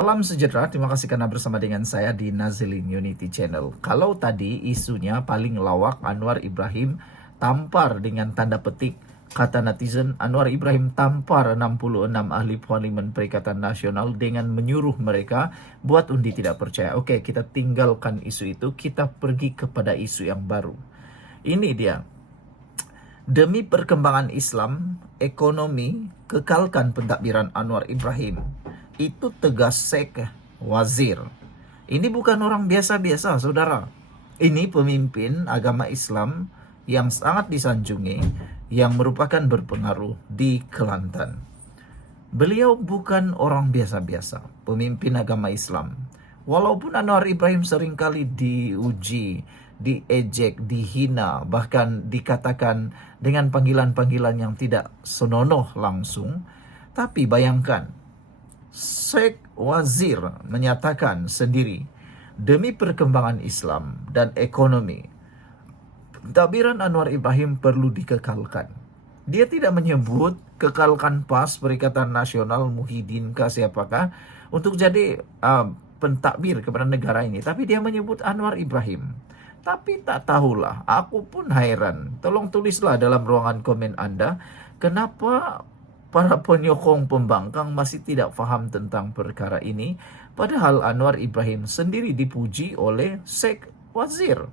Salam sejahtera, terima kasih karena bersama dengan saya di Nazilin Unity Channel. Kalau tadi isunya paling lawak Anwar Ibrahim tampar dengan tanda petik, kata netizen, Anwar Ibrahim tampar 66 ahli parlimen Perikatan Nasional dengan menyuruh mereka buat undi tidak percaya. Oke, kita tinggalkan isu itu, kita pergi kepada isu yang baru. Ini dia. Demi perkembangan Islam, ekonomi, kekalkan pentadbiran Anwar Ibrahim. Itu tegas Sheikh Wazir. Ini bukan orang biasa-biasa, saudara. Ini pemimpin agama Islam yang sangat disanjungi, yang merupakan berpengaruh di Kelantan. Beliau bukan orang biasa-biasa, pemimpin agama Islam. Walaupun Anwar Ibrahim seringkali diuji, diejek, dihina, bahkan dikatakan dengan panggilan-panggilan yang tidak senonoh langsung. Tapi bayangkan, Sheikh Wazir menyatakan sendiri, demi perkembangan Islam dan ekonomi, pentadbiran Anwar Ibrahim perlu dikekalkan. Dia tidak menyebut kekalkan PAS Perikatan Nasional Muhyiddin kah siapakah untuk jadi pentadbir kepada negara ini. Tapi dia menyebut Anwar Ibrahim. Tapi tak tahulah, aku pun heran. Tolong tulislah dalam ruangan komen Anda, kenapa para penyokong pembangkang masih tidak faham tentang perkara ini, padahal Anwar Ibrahim sendiri dipuji oleh Sheikh Wazir.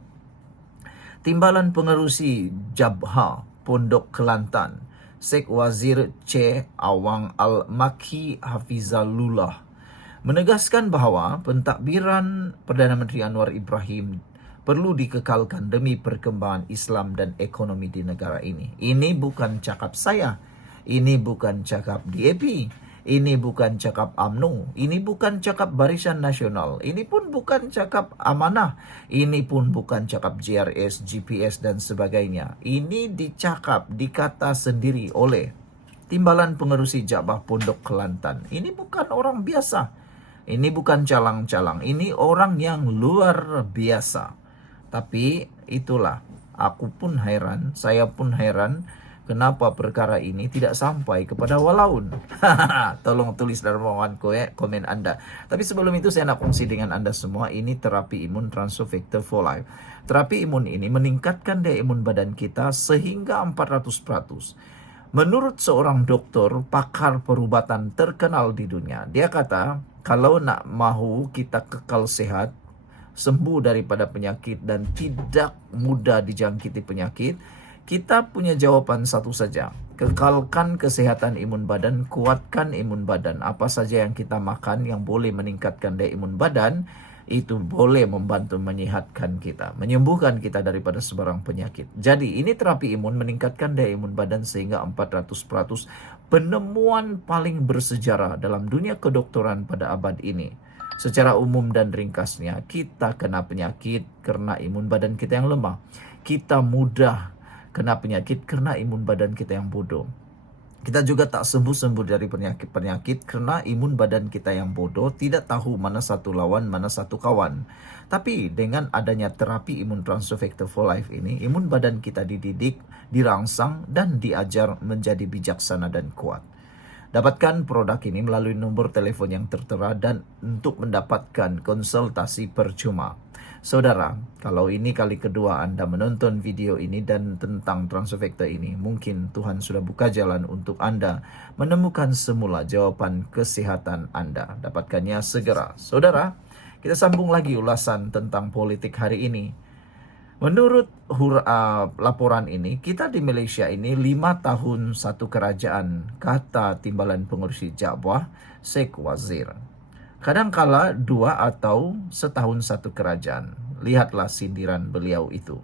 Timbalan Pengerusi Jabha Pondok Kelantan, Sheikh Wazir C. Awang Al-Makhi Hafizalullah, menegaskan bahawa pentadbiran Perdana Menteri Anwar Ibrahim perlu dikekalkan demi perkembangan Islam dan ekonomi di negara ini. Ini bukan cakap saya, ini bukan cakap DAP, ini bukan cakap UMNO, ini bukan cakap Barisan Nasional, ini pun bukan cakap Amanah, ini pun bukan cakap JRS, GPS dan sebagainya. Ini dikata sendiri oleh Timbalan Pengerusi Jabah Pondok Kelantan. Ini bukan orang biasa, ini bukan calang-calang, ini orang yang luar biasa. Tapi itulah, aku pun heran, saya pun heran, kenapa perkara ini tidak sampai kepada walaun. Tolong tulis dalam ruangan komen Anda. Tapi sebelum itu saya nak kongsi dengan Anda semua, ini terapi imun Transfer Factor for Life. Terapi imun ini meningkatkan daya imun badan kita sehingga 400%. Menurut seorang dokter pakar perubatan terkenal di dunia, dia kata kalau nak mahu kita kekal sehat, sembuh daripada penyakit dan tidak mudah dijangkiti penyakit, kita punya jawaban satu saja. Kekalkan kesehatan imun badan, kuatkan imun badan. Apa saja yang kita makan yang boleh meningkatkan daya imun badan, itu boleh membantu menyehatkan kita, menyembuhkan kita daripada sebarang penyakit. Jadi ini terapi imun meningkatkan daya imun badan sehingga 400%. Penemuan paling bersejarah dalam dunia kedokteran pada abad ini. Secara umum dan ringkasnya, kita kena penyakit karena imun badan kita yang lemah. Kita mudah kena penyakit karena imun badan kita yang bodoh. Kita juga tak sembuh-sembuh dari penyakit karena imun badan kita yang bodoh, tidak tahu mana satu lawan, mana satu kawan. Tapi dengan adanya terapi imun Transfer Factor for Life ini, imun badan kita dididik, dirangsang, dan diajar menjadi bijaksana dan kuat. Dapatkan produk ini melalui nomor telepon yang tertera dan untuk mendapatkan konsultasi percuma. Saudara, kalau ini kali kedua Anda menonton video ini dan tentang Transfer Factor ini, mungkin Tuhan sudah buka jalan untuk Anda menemukan semula jawaban kesehatan Anda. Dapatkannya segera. Saudara, kita sambung lagi ulasan tentang politik hari ini. Menurut laporan ini, kita di Malaysia ini 5 tahun satu kerajaan, kata Timbalan Pengerusi Jabah Sheikh Wazir. Kadangkala 2 atau setahun satu kerajaan. Lihatlah sindiran beliau itu.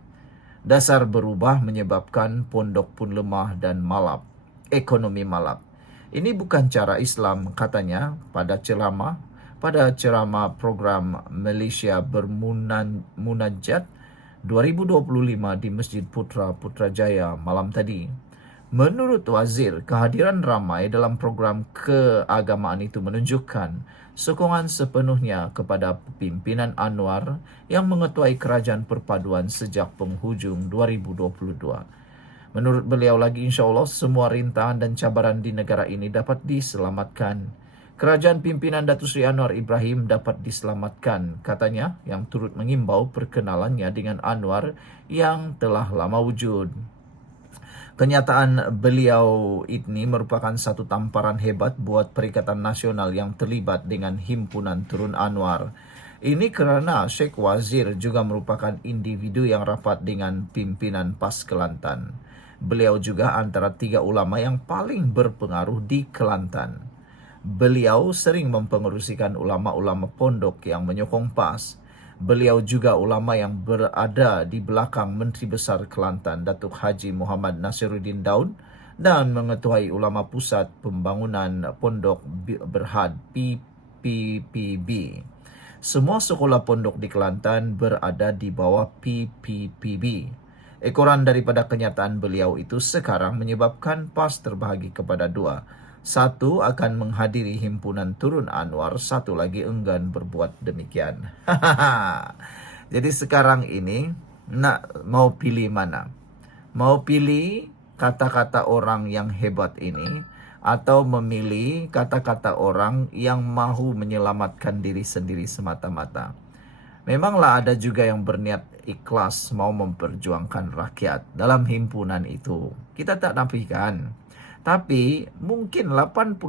Dasar berubah menyebabkan pondok pun lemah dan malap. Ekonomi malap. Ini bukan cara Islam, katanya pada ceramah program Malaysia Bermunajat 2025 di Masjid Putrajaya malam tadi. Menurut Wazir, kehadiran ramai dalam program keagamaan itu menunjukkan sokongan sepenuhnya kepada pimpinan Anwar yang mengetuai kerajaan perpaduan sejak penghujung 2022. Menurut beliau lagi, insya Allah semua rintangan dan cabaran di negara ini dapat diselamatkan. Kerajaan pimpinan Datuk Seri Anwar Ibrahim dapat diselamatkan, katanya, yang turut mengimbau perkenalannya dengan Anwar yang telah lama wujud. Kenyataan beliau ini merupakan satu tamparan hebat buat Perikatan Nasional yang terlibat dengan Himpunan Turun Anwar. Ini kerana Sheikh Wazir juga merupakan individu yang rapat dengan pimpinan PAS Kelantan. Beliau juga antara 3 ulama yang paling berpengaruh di Kelantan. Beliau sering mempengerusikan ulama-ulama pondok yang menyokong PAS. Beliau juga ulama yang berada di belakang Menteri Besar Kelantan, Datuk Haji Muhammad Nasiruddin Daud, dan mengetuai ulama pusat pembangunan Pondok Berhad PPPB. Semua sekolah pondok di Kelantan berada di bawah PPPB. Ekoran daripada kenyataan beliau itu sekarang menyebabkan PAS terbahagi kepada 2. Satu akan menghadiri himpunan Turun Anwar, satu lagi enggan berbuat demikian. Jadi sekarang ini mau pilih mana? Mau pilih kata-kata orang yang hebat ini atau memilih kata-kata orang yang mahu menyelamatkan diri sendiri semata-mata? Memanglah ada juga yang berniat ikhlas mau memperjuangkan rakyat dalam himpunan itu. Kita tak nafikan. Tapi mungkin 80%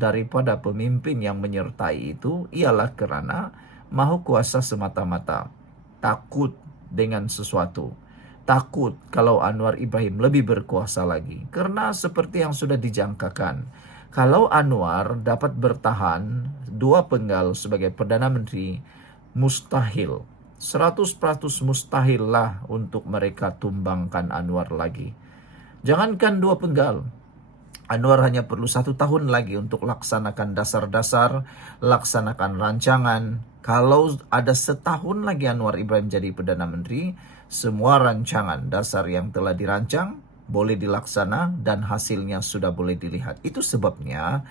daripada pemimpin yang menyertai itu ialah kerana mahu kuasa semata-mata. Takut dengan sesuatu. Takut kalau Anwar Ibrahim lebih berkuasa lagi. Kerana seperti yang sudah dijangkakan, kalau Anwar dapat bertahan 2 penggal sebagai Perdana Menteri, mustahil. 100% mustahil lah untuk mereka tumbangkan Anwar lagi. Jangankan 2 penggal. Anwar hanya perlu 1 tahun lagi untuk laksanakan dasar-dasar, laksanakan rancangan. Kalau ada setahun lagi Anwar Ibrahim jadi Perdana Menteri, semua rancangan dasar yang telah dirancang boleh dilaksana dan hasilnya sudah boleh dilihat. Itu sebabnya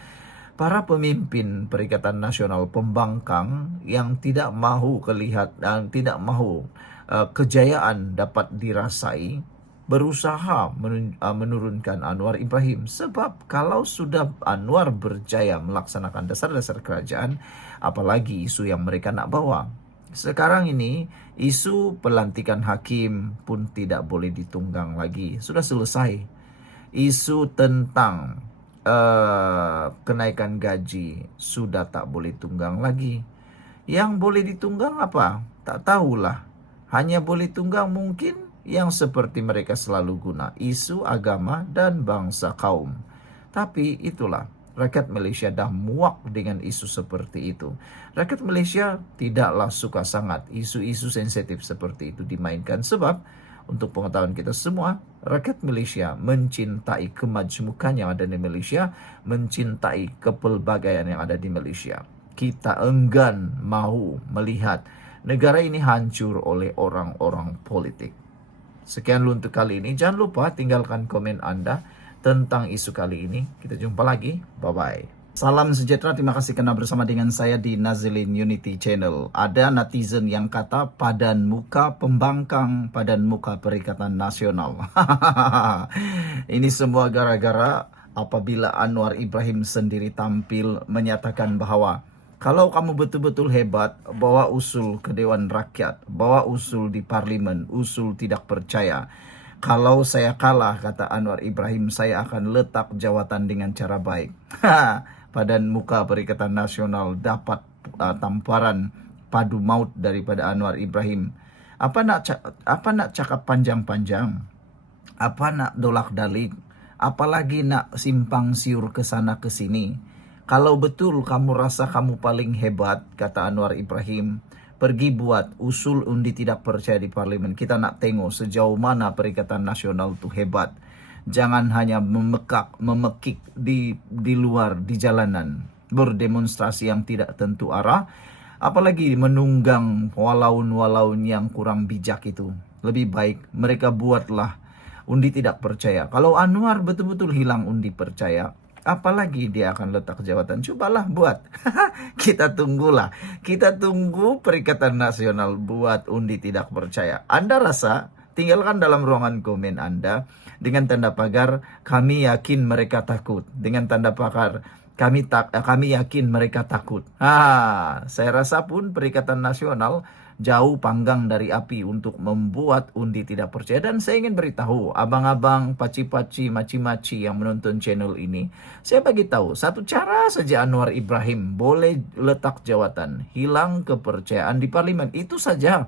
para pemimpin Perikatan Nasional pembangkang yang tidak mahu tidak mahu kejayaan dapat dirasai, berusaha menurunkan Anwar Ibrahim. Sebab kalau sudah Anwar berjaya melaksanakan dasar-dasar kerajaan, apalagi isu yang mereka nak bawa. Sekarang ini, isu pelantikan hakim pun tidak boleh ditunggang lagi. Sudah selesai. Isu tentang kenaikan gaji sudah tak boleh tunggang lagi. Yang boleh ditunggang apa? Tak tahulah. Hanya boleh tunggang mungkin yang seperti mereka selalu guna, isu agama dan bangsa kaum. Tapi itulah, rakyat Malaysia dah muak dengan isu seperti itu. Rakyat Malaysia tidaklah suka sangat isu-isu sensitif seperti itu dimainkan. Sebab, untuk pengetahuan kita semua, rakyat Malaysia mencintai kemajmukan yang ada di Malaysia, mencintai kepelbagaian yang ada di Malaysia. Kita enggan mahu melihat negara ini hancur oleh orang-orang politik. Sekian dulu untuk kali ini. Jangan lupa tinggalkan komen Anda tentang isu kali ini. Kita jumpa lagi. Bye-bye. Salam sejahtera. Terima kasih kerana bersama dengan saya di Nazilin Unity Channel. Ada netizen yang kata padan muka pembangkang, padan muka Perikatan Nasional. Ini semua gara-gara apabila Anwar Ibrahim sendiri tampil menyatakan bahawa kalau kamu betul-betul hebat, bawa usul ke Dewan Rakyat, bawa usul di Parlimen, usul tidak percaya. Kalau saya kalah, kata Anwar Ibrahim, saya akan letak jawatan dengan cara baik. Padan muka Perikatan Nasional dapat tamparan padu maut daripada Anwar Ibrahim. Apa nak cakap panjang-panjang? Apa nak dolak-dalik? Apalagi nak simpang siur ke sana ke sini? Kalau betul kamu rasa kamu paling hebat, kata Anwar Ibrahim, pergi buat usul undi tidak percaya di Parlimen. Kita nak tengok sejauh mana Perikatan Nasional itu hebat. Jangan hanya memekik di luar, di jalanan, berdemonstrasi yang tidak tentu arah, apalagi menunggang walaun-walaun yang kurang bijak itu. Lebih baik mereka buatlah undi tidak percaya. Kalau Anwar betul-betul hilang undi percaya, apalagi dia akan letak jawatan. Cobalah buat. Kita tunggulah. Kita tunggu Perikatan Nasional buat undi tidak percaya. Anda rasa? Tinggalkan dalam ruangan komen Anda dengan tanda pagar kami yakin mereka takut. Dengan tanda pagar Kami yakin mereka takut. Saya rasa pun Perikatan Nasional jauh panggang dari api untuk membuat undi tidak percaya. Dan saya ingin beritahu abang-abang, paci-paci, maci-maci yang menonton channel ini, saya bagi tahu satu cara saja Anwar Ibrahim boleh letak jawatan, hilang kepercayaan di parlimen. Itu saja.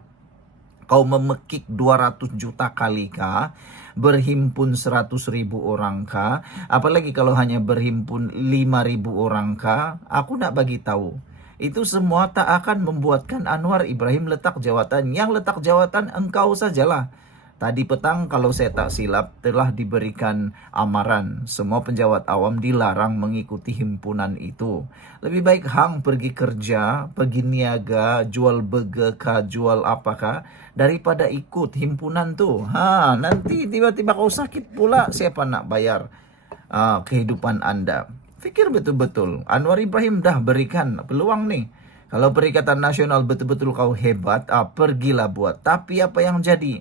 Kau memekik 200 juta kali kah? Berhimpun 100.000 orang kah? Apalagi kalau hanya berhimpun 5.000 orang kah? Aku nak bagi tahu. Itu semua tak akan membuatkan Anwar Ibrahim letak jawatan. Yang letak jawatan engkau sajalah. Tadi petang kalau saya tak silap telah diberikan amaran. Semua penjawat awam dilarang mengikuti himpunan itu. Lebih baik hang pergi kerja, pergi niaga, jual burger kah, jual apakah, daripada ikut himpunan tuh. Nanti tiba-tiba kau sakit pula, siapa nak bayar kehidupan Anda? Pikir betul-betul. Anwar Ibrahim dah berikan peluang nih. Kalau Perikatan Nasional betul-betul kau hebat, pergilah buat. Tapi apa yang jadi?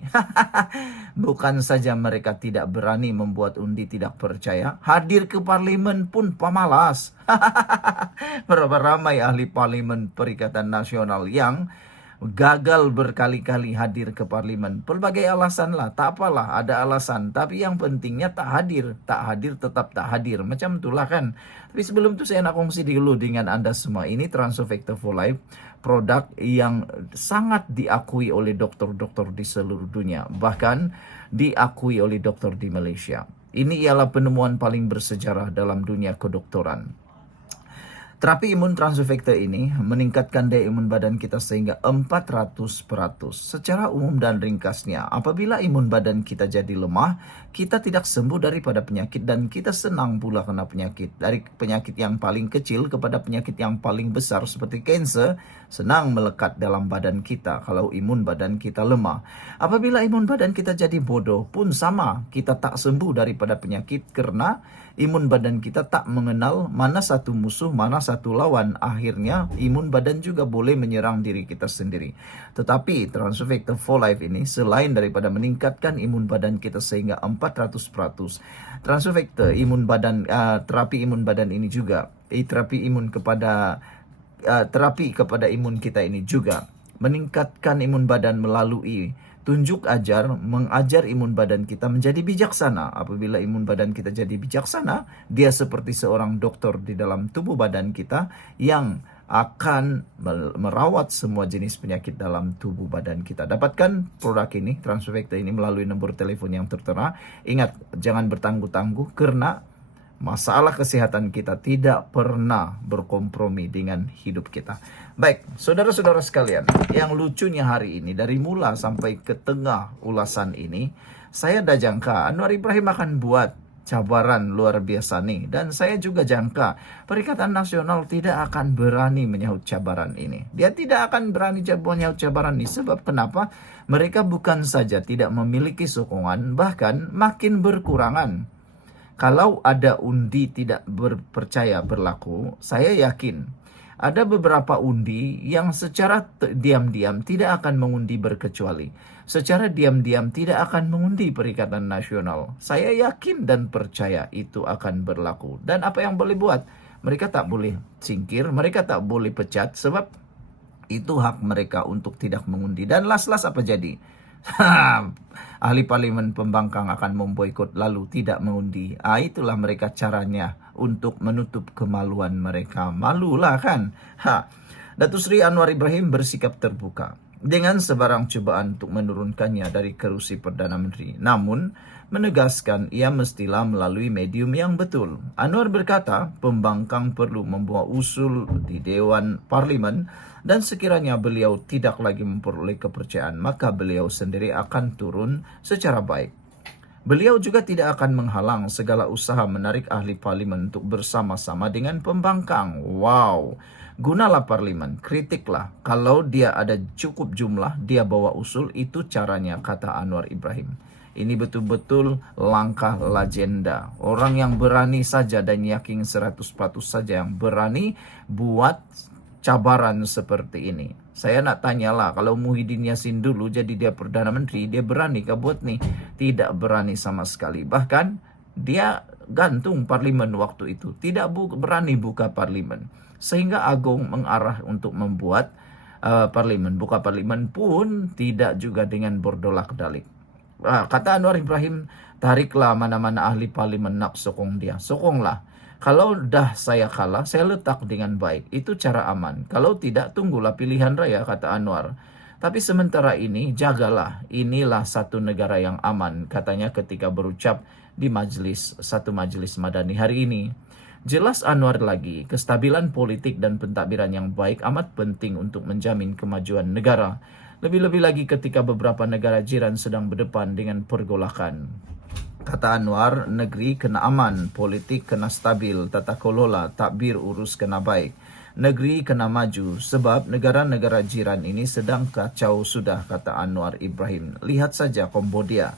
Bukan saja mereka tidak berani membuat undi tidak percaya, hadir ke parlimen pun pemalas. Berapa ramai ahli parlimen Perikatan Nasional yang gagal berkali-kali hadir ke parlimen. Pelbagai alasan lah, tak apalah, ada alasan. Tapi yang pentingnya tak hadir tetap tak hadir. Macam itulah kan. Tapi sebelum itu saya nak kongsi dulu dengan Anda semua. Ini Transofecta for Life, produk yang sangat diakui oleh dokter-dokter di seluruh dunia. Bahkan diakui oleh dokter di Malaysia. Ini ialah penemuan paling bersejarah dalam dunia kedokteran. Terapi imun Transofecta ini meningkatkan daya imun badan kita sehingga 400%. Secara umum dan ringkasnya, apabila imun badan kita jadi lemah, kita tidak sembuh daripada penyakit dan kita senang pula kena penyakit. Dari penyakit yang paling kecil kepada penyakit yang paling besar seperti kanser, senang melekat dalam badan kita kalau imun badan kita lemah. Apabila imun badan kita jadi bodoh pun sama, kita tak sembuh daripada penyakit karena imun badan kita tak mengenal mana satu musuh, mana satu lawan. Akhirnya imun badan juga boleh menyerang diri kita sendiri. Tetapi Transofecta for Life ini selain daripada meningkatkan imun badan kita sehingga 400%, Transofecta imun badan, terapi imun badan ini juga, terapi kepada imun kita ini juga meningkatkan imun badan melalui tunjuk ajar, mengajar imun badan kita menjadi bijaksana. Apabila imun badan kita jadi bijaksana, dia seperti seorang dokter di dalam tubuh badan kita yang akan merawat semua jenis penyakit dalam tubuh badan kita. Dapatkan produk ini, Transofecta ini, melalui nomor telepon yang tertera. Ingat, jangan bertangguh-tangguh karena masalah kesehatan kita tidak pernah berkompromi dengan hidup kita. Baik, saudara-saudara sekalian, yang lucunya hari ini, dari mula sampai ke tengah ulasan ini, saya dah jangka Anwar Ibrahim akan buat cabaran luar biasa nih. Dan saya juga jangka Perikatan Nasional tidak akan berani menyahut cabaran ini. Dia tidak akan berani menyahut cabaran ini. Sebab kenapa? Mereka bukan saja tidak memiliki sokongan, bahkan makin berkurangan. Kalau ada undi tidak berpercaya berlaku, saya yakin ada beberapa undi yang secara diam-diam tidak akan mengundi berkecuali. Secara diam-diam tidak akan mengundi Perikatan Nasional. Saya yakin dan percaya itu akan berlaku. Dan apa yang boleh buat? Mereka tak boleh singkir, mereka tak boleh pecat sebab itu hak mereka untuk tidak mengundi. Dan las-las apa jadi? Ahli parlimen pembangkang akan memboikot lalu tidak mengundi. Itulah mereka caranya untuk menutup kemaluan mereka. Malulah kan. Datuk Seri Anwar Ibrahim bersikap terbuka dengan sebarang cubaan untuk menurunkannya dari kerusi Perdana Menteri. Namun menegaskan ia mestilah melalui medium yang betul. Anwar berkata pembangkang perlu membawa usul di Dewan Parlimen dan sekiranya beliau tidak lagi memperoleh kepercayaan, maka beliau sendiri akan turun secara baik. Beliau juga tidak akan menghalang segala usaha menarik ahli parlimen untuk bersama-sama dengan pembangkang. Wow, gunalah parlimen, kritiklah. Kalau dia ada cukup jumlah, dia bawa usul, itu caranya, kata Anwar Ibrahim. Ini betul-betul langkah legenda. Orang yang berani saja dan yakin 100% saja yang berani buat cabaran seperti ini. Saya nak tanyalah, kalau Muhyiddin Yassin dulu jadi dia Perdana Menteri, dia berani ke buat nih? Tidak berani sama sekali. Bahkan dia gantung parlimen waktu itu, tidak berani buka parlimen, sehingga Agong mengarah untuk membuat parlimen. Buka parlimen pun tidak juga dengan berdolak-dalik. Kata Anwar Ibrahim, tariklah mana-mana ahli parlimen nak sokong dia. Sokonglah. Kalau dah saya kalah, saya letak dengan baik. Itu cara aman. Kalau tidak, tunggulah pilihan raya, kata Anwar. Tapi sementara ini, jagalah. Inilah satu negara yang aman, katanya ketika berucap di satu majelis madani hari ini. Jelas Anwar lagi, kestabilan politik dan pentadbiran yang baik amat penting untuk menjamin kemajuan negara. Lebih-lebih lagi ketika beberapa negara jiran sedang berdepan dengan pergolakan. Kata Anwar, negeri kena aman, politik kena stabil, tata kelola, takbir urus kena baik. Negeri kena maju sebab negara-negara jiran ini sedang kacau sudah, kata Anwar Ibrahim. Lihat saja Kambodia,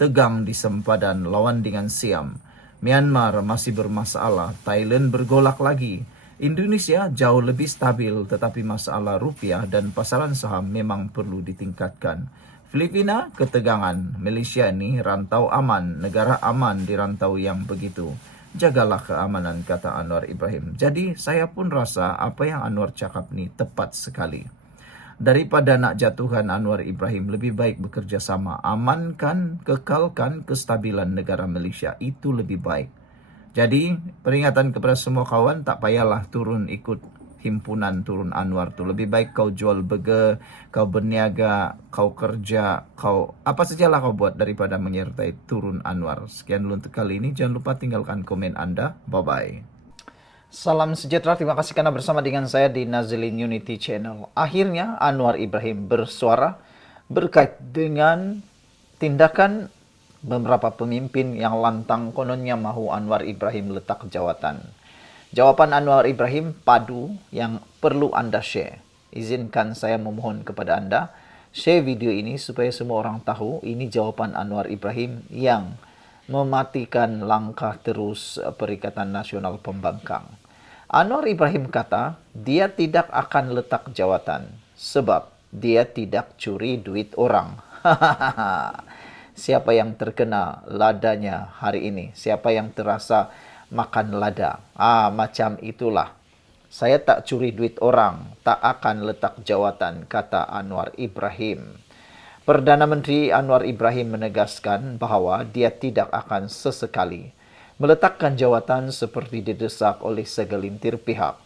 tegang di sempadan lawan dengan Siam. Myanmar masih bermasalah, Thailand bergolak lagi. Indonesia jauh lebih stabil, tetapi masalah rupiah dan pasaran saham memang perlu ditingkatkan. Filipina ketegangan, Malaysia ini rantau aman, negara aman di rantau yang begitu. Jagalah keamanan, kata Anwar Ibrahim. Jadi saya pun rasa apa yang Anwar cakap ni tepat sekali. Daripada nak jatuhkan Anwar Ibrahim, lebih baik bekerja sama. Amankan, kekalkan kestabilan negara Malaysia. Itu lebih baik. Jadi, peringatan kepada semua kawan, tak payahlah turun ikut himpunan turun Anwar tu. Lebih baik kau jual burger, kau berniaga, kau kerja, kau apa sajalah kau buat daripada menyertai turun Anwar. Sekian dulu untuk kali ini. Jangan lupa tinggalkan komen Anda. Bye-bye. Salam sejahtera, terima kasih karena bersama dengan saya di Nazilin Unity Channel. Akhirnya Anwar Ibrahim bersuara berkait dengan tindakan beberapa pemimpin yang lantang kononnya mahu Anwar Ibrahim letak jawatan. Jawapan Anwar Ibrahim padu yang perlu Anda share. Izinkan saya memohon kepada Anda, share video ini supaya semua orang tahu ini jawapan Anwar Ibrahim yang mematikan langkah terus Perikatan Nasional Pembangkang. Anwar Ibrahim kata, dia tidak akan letak jawatan sebab dia tidak curi duit orang. Siapa yang terkena ladanya hari ini? Siapa yang terasa makan lada? Macam itulah. Saya tak curi duit orang, tak akan letak jawatan, kata Anwar Ibrahim. Perdana Menteri Anwar Ibrahim menegaskan bahawa dia tidak akan sesekali meletakkan jawatan seperti didesak oleh segelintir pihak,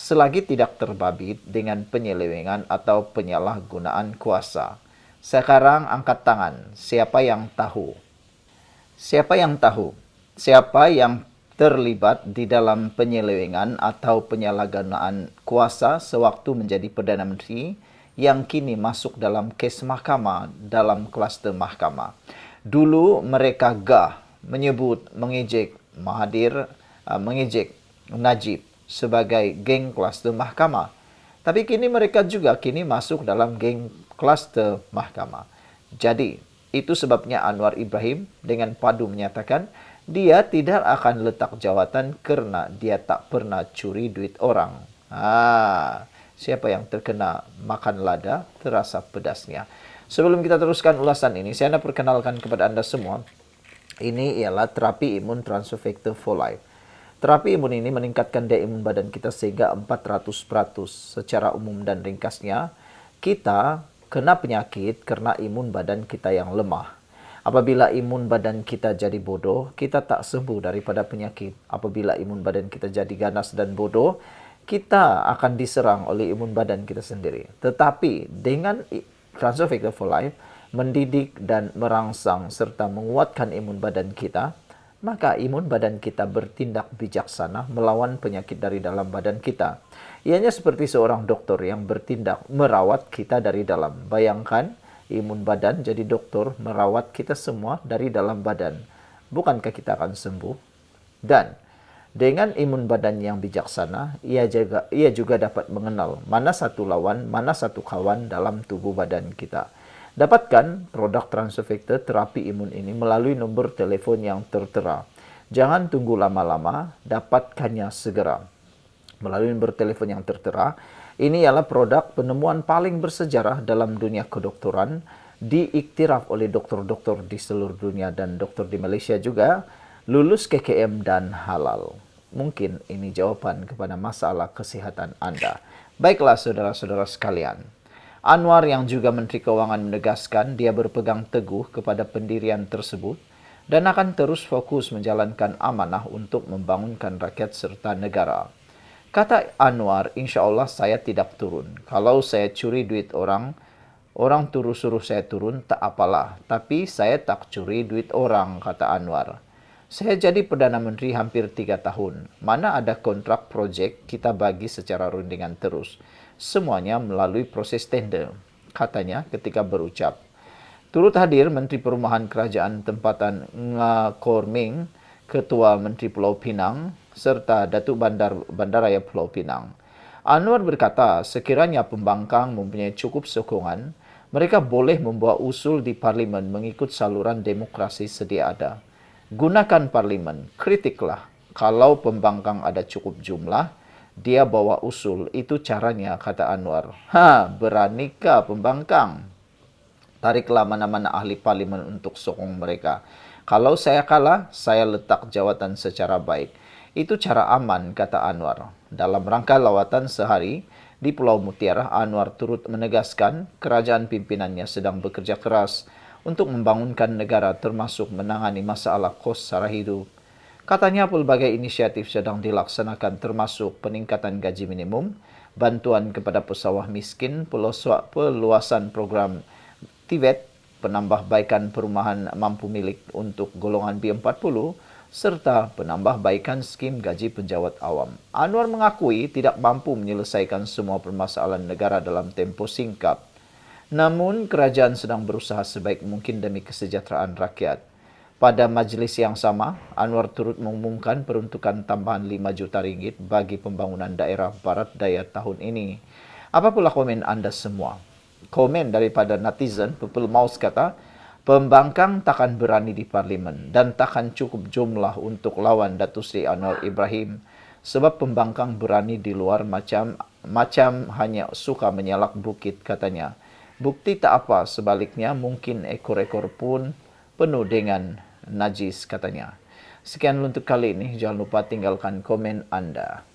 selagi tidak terbabit dengan penyelewengan atau penyalahgunaan kuasa. Sekarang angkat tangan, siapa yang tahu? Siapa yang tahu? Siapa yang terlibat di dalam penyelewengan atau penyalahgunaan kuasa sewaktu menjadi Perdana Menteri yang kini masuk dalam kes mahkamah dalam kluster mahkamah. Dulu mereka menyebut, mengejek Mahathir, mengejek Najib sebagai geng kluster mahkamah. Tapi kini mereka juga masuk dalam geng kluster mahkamah. Jadi, itu sebabnya Anwar Ibrahim dengan padu menyatakan dia tidak akan letak jawatan kerana dia tak pernah curi duit orang. Siapa yang terkena makan lada, terasa pedasnya. Sebelum kita teruskan ulasan ini, saya nak perkenalkan kepada Anda semua. Ini ialah terapi imun transfer factor for life. Terapi imun ini meningkatkan daya imun badan kita sehingga 400%. Secara umum dan ringkasnya, kita kena penyakit kerana imun badan kita yang lemah. Apabila imun badan kita jadi bodoh, kita tak sembuh daripada penyakit. Apabila imun badan kita jadi ganas dan bodoh, kita akan diserang oleh imun badan kita sendiri. Tetapi dengan Transfer Factor for Life mendidik dan merangsang serta menguatkan imun badan kita, maka imun badan kita bertindak bijaksana melawan penyakit dari dalam badan kita. Ianya seperti seorang doktor yang bertindak merawat kita dari dalam. Bayangkan, imun badan jadi doktor merawat kita semua dari dalam badan. Bukankah kita akan sembuh? Dan dengan imun badan yang bijaksana, ia juga dapat mengenal mana satu lawan, mana satu kawan dalam tubuh badan kita. Dapatkan produk Transfer Factor terapi imun ini melalui nombor telefon yang tertera. Jangan tunggu lama-lama, dapatkannya segera. Melalui nombor telefon yang tertera, ini ialah produk penemuan paling bersejarah dalam dunia kedokteran, diiktiraf oleh doktor-doktor di seluruh dunia dan doktor di Malaysia juga. lulus KKM dan halal. Mungkin ini jawaban kepada masalah kesehatan Anda. Baiklah saudara-saudara sekalian. Anwar yang juga Menteri Keuangan menegaskan dia berpegang teguh kepada pendirian tersebut dan akan terus fokus menjalankan amanah untuk membangunkan rakyat serta negara. Kata Anwar, insya Allah saya tidak turun. Kalau saya curi duit orang suruh saya turun, tak apalah. Tapi saya tak curi duit orang, kata Anwar. Saya jadi Perdana Menteri hampir 3 tahun. Mana ada kontrak proyek kita bagi secara rundingan terus. Semuanya melalui proses tender, katanya ketika berucap. Turut hadir Menteri Perumahan Kerajaan Tempatan Ngakorming, Ketua Menteri Pulau Pinang, serta Datuk Bandaraya Pulau Pinang. Anwar berkata, sekiranya pembangkang mempunyai cukup sokongan, mereka boleh membawa usul di Parlimen mengikut saluran demokrasi sedia ada. Gunakan Parlimen, kritiklah. Kalau pembangkang ada cukup jumlah, dia bawa usul, itu caranya, kata Anwar. Beranikah pembangkang? Tariklah mana-mana ahli parlimen untuk sokong mereka. Kalau saya kalah, saya letak jawatan secara baik. Itu cara aman, kata Anwar. Dalam rangka lawatan sehari di Pulau Mutiara, Anwar turut menegaskan kerajaan pimpinannya sedang bekerja keras untuk membangunkan negara termasuk menangani masalah kos sara hidup. Katanya pelbagai inisiatif sedang dilaksanakan termasuk peningkatan gaji minimum, bantuan kepada pesawah miskin, peluasan program TVET, penambahbaikan perumahan mampu milik untuk golongan B40, serta penambahbaikan skim gaji penjawat awam. Anwar mengakui tidak mampu menyelesaikan semua permasalahan negara dalam tempoh singkat. Namun, kerajaan sedang berusaha sebaik mungkin demi kesejahteraan rakyat. Pada majlis yang sama, Anwar turut mengumumkan peruntukan tambahan 5 juta ringgit bagi pembangunan daerah barat daya tahun ini. Apa pula komen Anda semua? Komen daripada netizen, Pepul Maus kata, pembangkang takkan berani di Parlimen dan takkan cukup jumlah untuk lawan Datuk Seri Anwar Ibrahim sebab pembangkang berani di luar macam hanya suka menyalak bukit, katanya. Bukti tak apa, sebaliknya mungkin ekor-ekor pun penuh dengan najis, katanya. Sekian untuk kali ini, jangan lupa tinggalkan komen Anda.